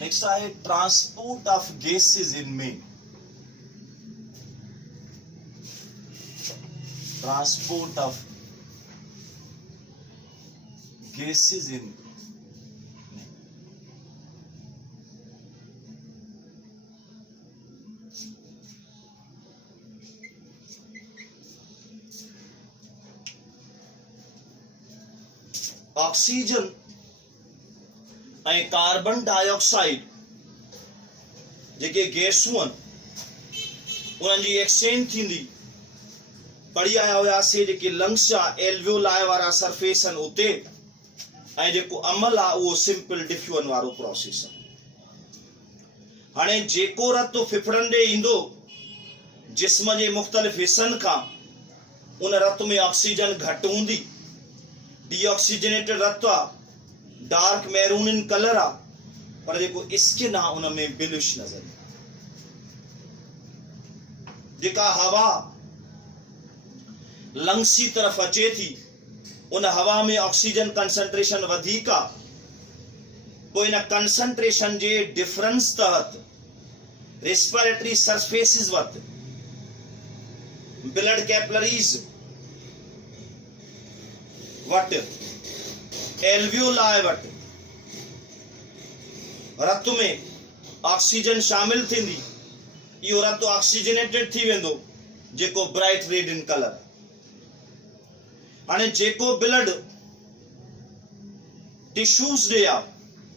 Next आहे transport of gases in main. Transport of gases in oxygen ऐं carbon dioxide जेके गैसूं आहिनि उन्हनि जी exchange थींदी. पढ़ी आया हुआसीं जेके लंग्स जा एल्वियोलाई वारा सरफेस आहिनि उते, ऐं जेको अमल आहे उहो सिंपल डिफ्यूजन वारो प्रोसेस आहे. हाणे जेको रत फिफड़ंदे ईंदो जिस्म जे मुख़्तलिफ़ हिस्सनि खां, उन रत में ऑक्सीजन घटि हूंदी. डीऑक्सीजनेटेड रत आहे, डार्क मैरून इन कलर आहे, पर जेको स्किन आहे उन में ब्लूइश नज़र. जेका हवा लंग्स जी तरफ अचे थी उन हवा में ऑक्सीजन कंसंट्रेशन वधीक आहे. पोइ इन कंसंट्रेशन जे डिफरेंस तहत रेस्पिरेटरी सरफेसिस वटि, ब्लड कैपिलरीज वटि, एल्वियोलाई वटि रत में ऑक्सीजन शामिल थींदी. इहो रत ऑक्सीजनेटेड थी वेंदो जेको ब्राइट रेड इन कलर. हाणे जेको ब्लड टिश्यूज ॾे आहे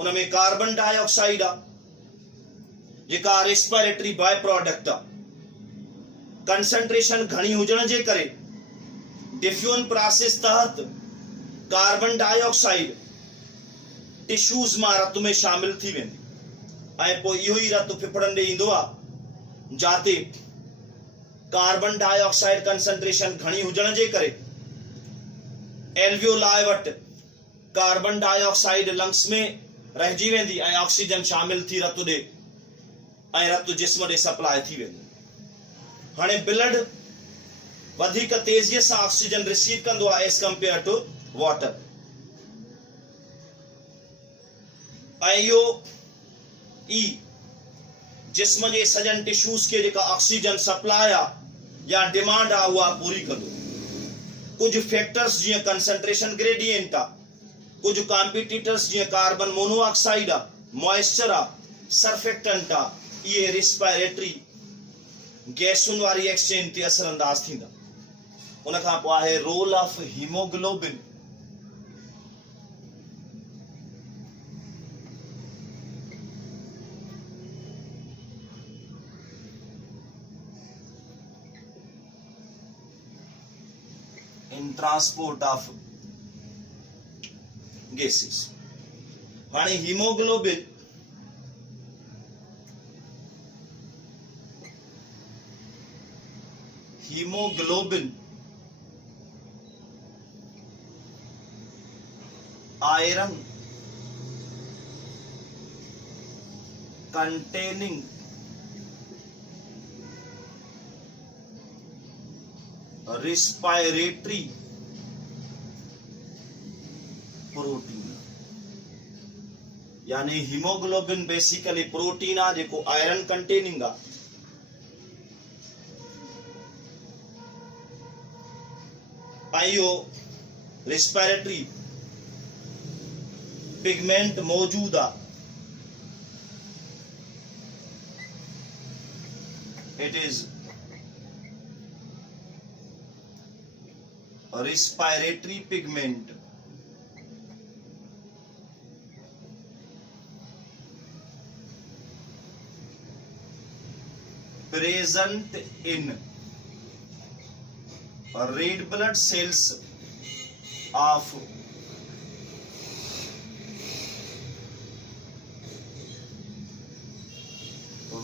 उन में कार्बन डाइऑक्साइड आहे जेका रेस्पिरेटरी बाय प्रोडक्ट आहे. कंसंट्रेशन घणी हुजण जे करे डिफ्यूजन प्रोसेस तहत कार्बन डाइऑक्साइड टिश्यूज मां रत में शामिल थी वेंदी, ऐं पोइ इहो ई रत फिफड़ंदे ईंदो आहे जाते कार्बन डाइऑक्साइड कंसंट्रेशन घणी हुजण जे करे एल्वियोलाई वटि कार्बन डाइऑक्साइड लंग्स में रहिजी वेंदी ऐं ऑक्सीजन शामिल थी रत ॾे ऐं रत जिस्म ॾे सप्लाई थी वेंदी. हाणे ब्लड वधीक तेज़ीअ सां ऑक्सीजन रिसीव कंदो आहे एज कंपेयर टू वाटर, ऐं इहो ई जिस्म जे सॼनि टिश्यूज़ खे जेका ऑक्सीजन सप्लाई आहे या डिमांड आहे उहा पूरी कंदो. कुछ फैक्टर्स जीअं कंसंट्रेशन ग्रेडियंट आहे, कुछ कॉम्पिटिटर्स जीअं कार्बन मोनोऑक्साइड आहे, मॉइस्चर आहे, सरफेक्टेंट आहे, इहे रेस्पिरेटरी गैसुनि वारी एक्सचेंज ते असरअंदाज थींदा. उन खां पोइ आहे role of haemoglobin. in transport of gases. हाणे haemoglobin iron containing respiratory protein. यानी हीमोग्लोबिन बेसिकली प्रोटीन आहे जेको आयरन कंटेनिंग आहे. इहो रेस्पिरेटरी पिगमेंट मौजूद आहे. It is respiratory pigment present in red blood cells of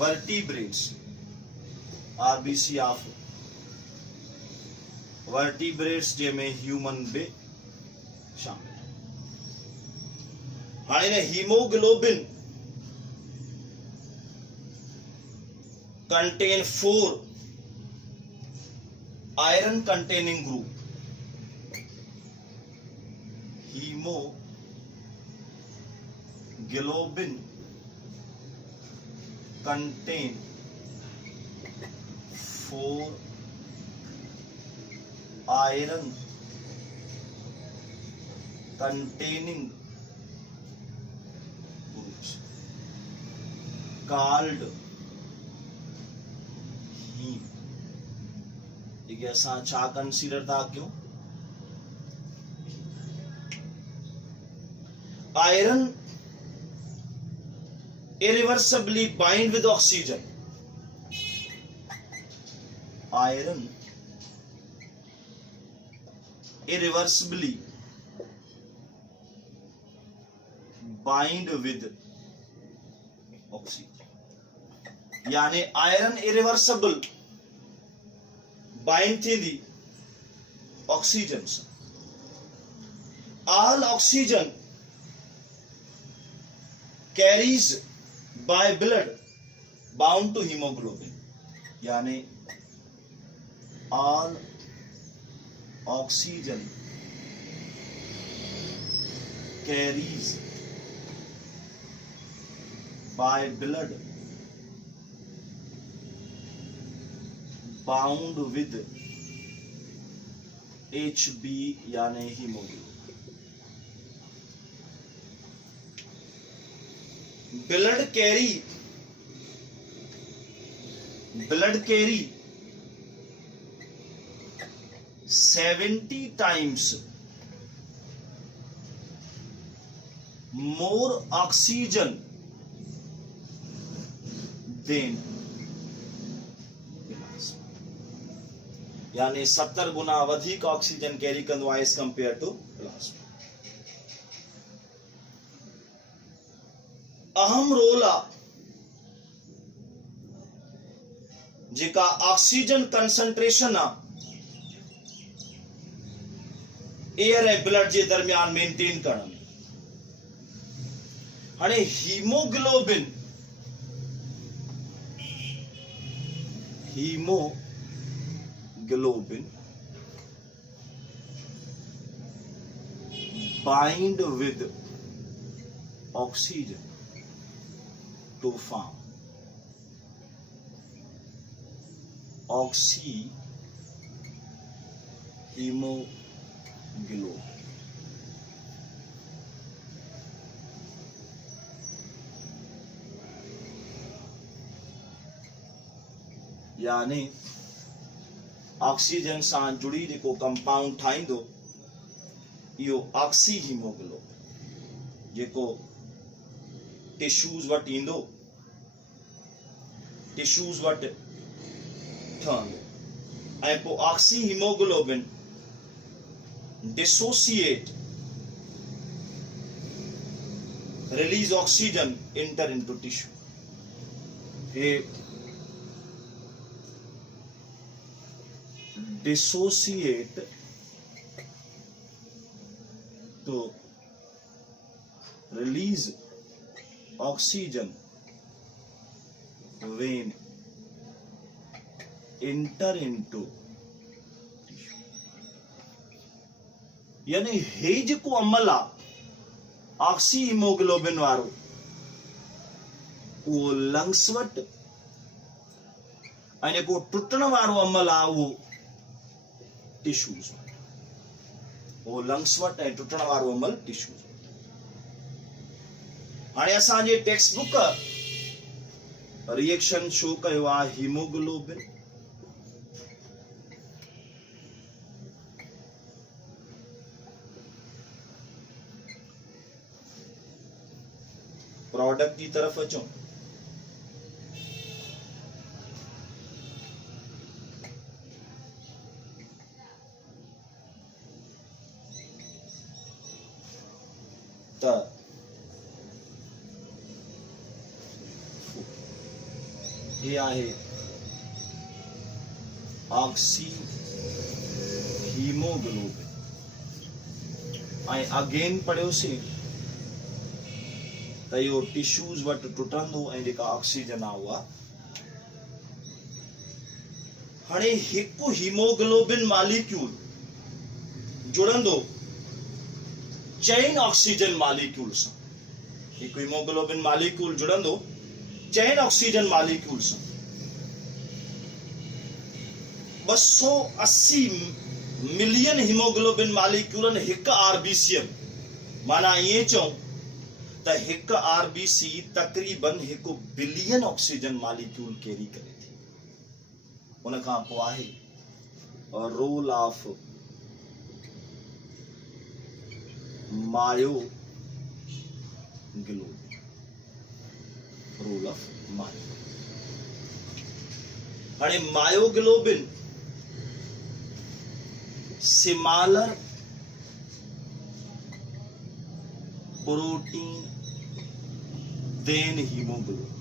vertebrates, RBC of vertebrates जंहिंमें human बि शामिल. हाणे haemoglobin contain 4 iron containing group. Hemoglobin contain 4 iron containing groups called heme. ठीक है, असां छा कंसीडर था क्यों? Iron irreversibly bind with oxygen. Iron irreversibly bind with oxygen. यानी आयरन इरिवर्सिबल बाइंड थींदी ऑक्सीजन सां. All oxygen carries by blood bound to hemoglobin. यानी all oxygen carries by blood bound with HB यानी haemoglobin. blood carry 70 times more oxygen than यानी 70 गुना वधीक oxygen carry कंदो आहे as compared to plasma. अहम role आहे जेका ऑक्सीजन कंसंट्रेशन आहे एयर ऐं ब्लड जे दरमियान मेंटेन करण में. हाणे haemoglobin bind with oxygen to form oxyhemoglobin. यानी ऑक्सीजन सां जुड़ी जेको कंपाउंड ठाहींदो इहो ऑक्सी हीमोग्लोबिन जेको टिश्यूज़ वटि ईंदो, टिश्यूज़ वटि ठहंदो ऐं पोइ oxy haemoglobin dissociate release oxygen inter into tissue. dissociate to release oxygen when enter into tissue. यानी हे जेको अमल आहे ऑक्सी हीमोग्लोबिन वारो उहो लंग्स वटि ऐं जेको टुटण वारो अमल आहे उहो टिश्यूज़ वटि. वो लंग्स वटि ऐं टुटण वारो अमल टिश्यूज़ वटि. हाणे असांजे टेक्स्ट बुक रिएक्शन शो कयो आहे हीमोग्लोबिन प्रोडक्ट की तरफ अचो. ये आहे ऑक्सी हीमोग्लोबिन ऐं अगेन पढ़ियोसीं त इहो टिश्यूज़ वटि टुटंदो ऐं जेका ऑक्सीजन आहे उहा. हाणे हिकु हीमोग्लोबिन मॉलिक्यूल जुड़ंदो चइनि ऑक्सीजन मॉलिक्यूल सां. हिकु हीमोग्लोबिन मॉलिक्यूल जुड़ंदो चैन ऑक्सीजन मॉलिक्यूल्स 280 मिलियन हीमोग्लोबिन मॉलिक्यूलन हिक आरबीसी माना ये चऊं त हिक आरबीसी तकरीबन 1 बिलियन ऑक्सीजन मॉलिक्यूल कैरी करे थी। उन खां पोइ आहे role of myoglobin, role of हाणे myoglobin similar protein than haemoglobin,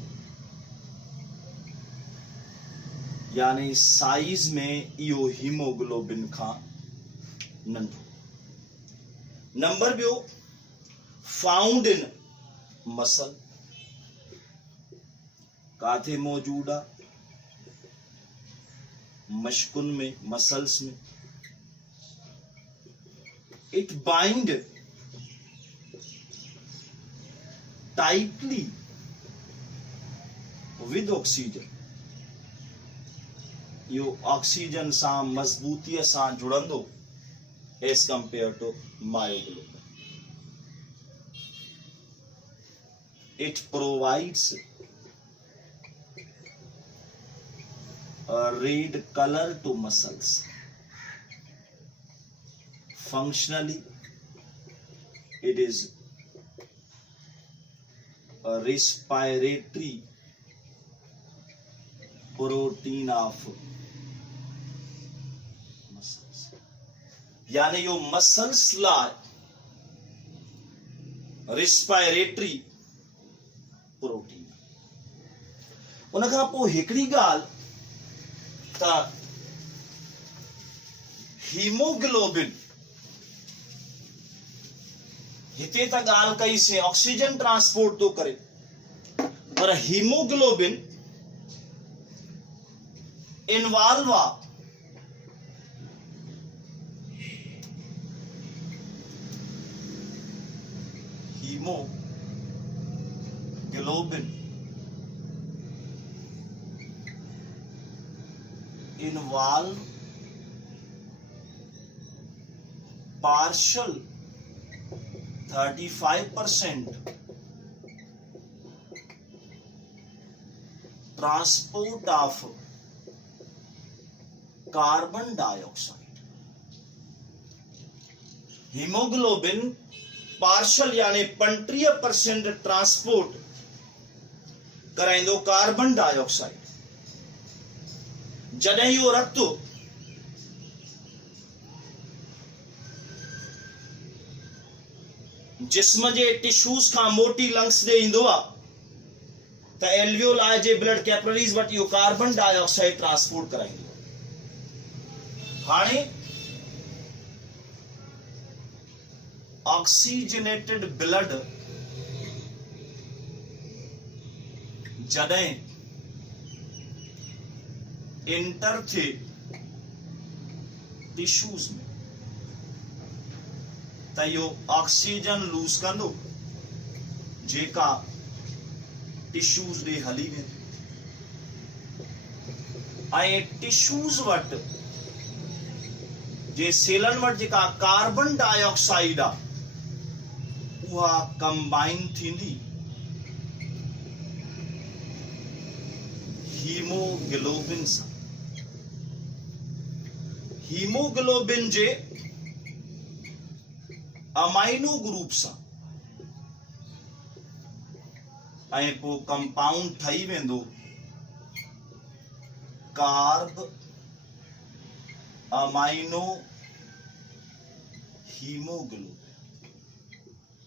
यानी साइज में इहो हीमोग्लोबिन खां नंढो। नंबर ॿियो फाउंड इन मसल, काथे मौजूद आहे? मशकुन में, मसल्स में। It bind tightly with oxygen, यो ऑक्सीजन सां मजबूतीअ सां जुड़ंदो as compared to myoglobin. It provides a red color to muscles. Functionally, it is a respiratory protein of muscles. यानी यो मसल्स लाइ रेस्पायरेटरी प्रोटीन। उन खां पोइ हिकिड़ी ॻाल्हि त हीमोग्लोबिन, हिते त ॻाल्हि कई से ऑक्सीजन ट्रांसपोर्ट तो करे, पर हीमोग्लोबिन इन्वॉल्व आ haemoglobin involve partial 35% transport of carbon dioxide। Haemoglobin partial यानी 35% ट्रांसपोर्ट कराइंदो कार्बन डाइऑक्साइड। जॾहिं इहो रत्तो जिस्म जे टिश्यूज़ खां मोटी लंग्स ॾे ईंदो आहे त एल्वियोलाई जे ब्लड कैपिलरीज़ वटि इहो कार्बन डाइऑक्साइड ट्रांसपोर्ट कराईंदो। हाणे ऑक्सीजनेटेड ब्लड जॾहिं इंटर थे टिश्यूज में त इहो ऑक्सीजन लूज़ कंदो जेका टिश्यूज ॾे हली वेंदी, ऐं टिश्यूज वटि जे सेलन वटि जेका कार्बन डाइऑक्साइड आहे उहा कंबाइन थींदी हीमोग्लोबिन सां। हीमोग्लोबिन जे अमाइनो ग्रुप सां, ऐं पोइ कंपाउंड ठही वेंदो कार्ब अमाइनो हीमोग्लोबिन।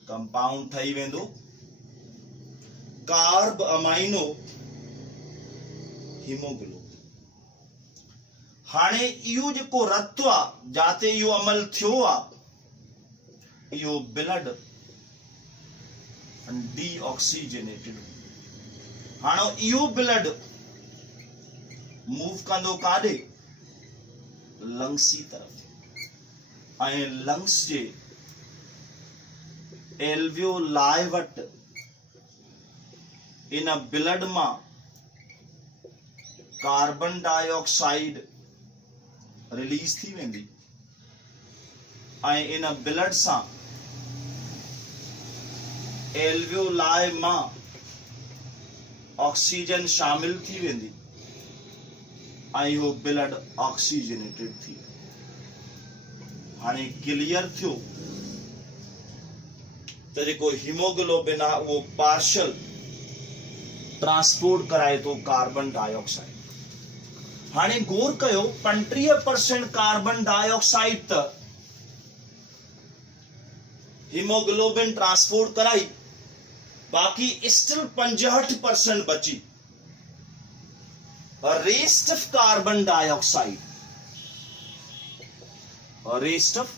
कंपाउंड ठही वेंदो कार्ब अमाइनो हीमोग्लोबिन। हाणे इहो जेको रत्तो आहे जाते इहो अमल थियो आहे, इहो ब्लड डीऑक्सीजनेटेड। हाणे इहो ब्लड मूव कंदो काॾे? लंग्स जी तरफ, ऐं लंग्स जे एल्वियोलाई वटि इन ब्लड मां कार्बन डाइऑक्साइड रिलीज थी वेंदी ऐं इन ब्लड सां एल्वियोलाई मां ऑक्सीजन शामिल थी वेंदी ऐं इहो ब्लड ऑक्सीजनेटेड थी। हाणे क्लियर थियो त जेको हीमोग्लोबिन आहे उहो पार्शल ट्रांसपोर्ट कराए थो कार्बन डाइऑक्साइड। हाणे गौर कयो 35% कार्बन डाइऑक्साइड त हीमोग्लोबिन ट्रांसपोर्ट कराई, बाकी स्टिल 65% बची। Rest of carbon dioxide, rest of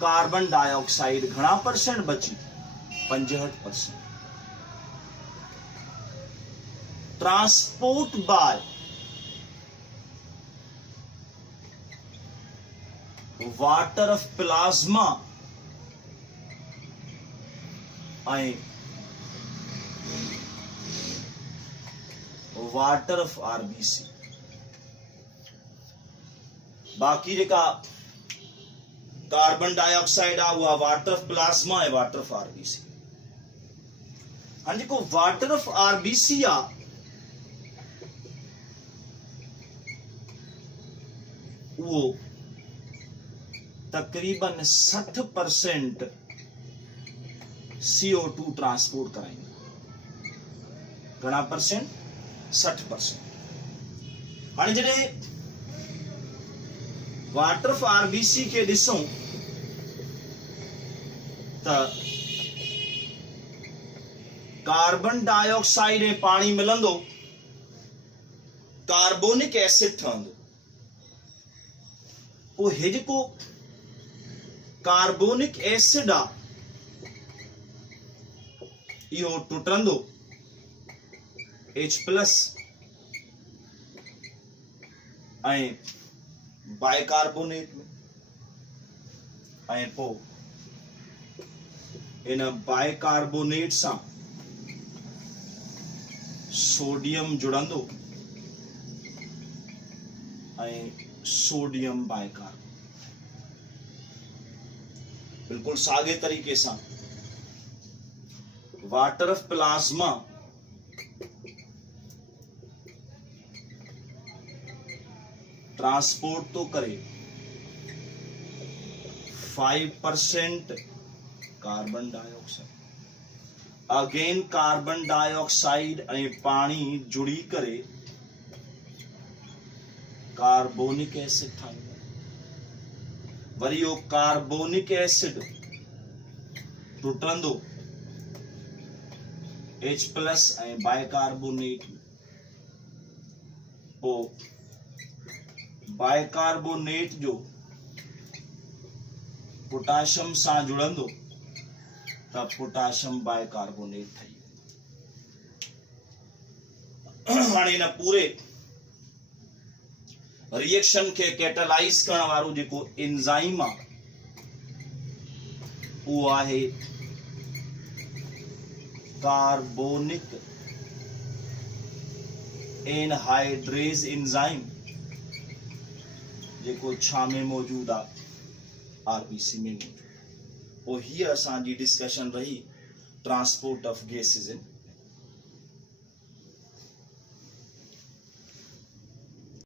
carbon dioxide घणा परसेंट बची? 65%। Transport by water of plasma ऐं वाटर ऑफ आरबीसी। बाकी जेका कार्बन डाइऑक्साइड आ उहा वाटर ऑफ प्लाज्मा ऐं वाटर ऑफ आरबीसी। हाँ, जेको वाटर ऑफ आरबीसी आ वो तकरीबन 60% CO2 ट्रांसपोर्ट कराईंदो। घणा परसेंट? 60%। हाणे जॾहिं वाटर ऑफ आरबीसी के ॾिसूं त कार्बन डाइऑक्साइड ऐं पाणी मिलंदो, कार्बोनिक एसिड ठहंदो। पोइ हे जेको कार्बोनिक एसिड आ इहो टुटंदो H+ ऐं बाइकार्बोनेट में, ऐं पोइ इन बाइकार्बोनेट सां सोडियम जुड़ंदो ऐं सोडियम बाइकार्बोनेट। बिल्कुल सागे तरीके सां वाटर ऑफ प्लाज्मा ट्रांसपोर्ट तो करे 5% carbon dioxide, again carbon dioxide ऐं पानी जुड़ी करे कार्बोनिक एसिड ठाहींदो। वरी इहो कार्बोनिक एसिड टुटंदो H+ ऐं बाइकार्बोनेट में। पोइ बाइकार्बोनेट जो पोटाशियम सां जुड़ंदो त पोटाशियम बाइकार्बोनेट ठही। हाणे इन पूरे रिएक्शन के कैटलाइज करण वारो जेको एंजाइम आहे उहो आहे कार्बोनिक एनहाइड्रेज एंजाइम, जेको छा में मौजूद आहे? आरबीसी में मौजूद। और हीअ असांजी डिस्कशन रही ट्रांसपोर्ट ऑफ गैसेस इन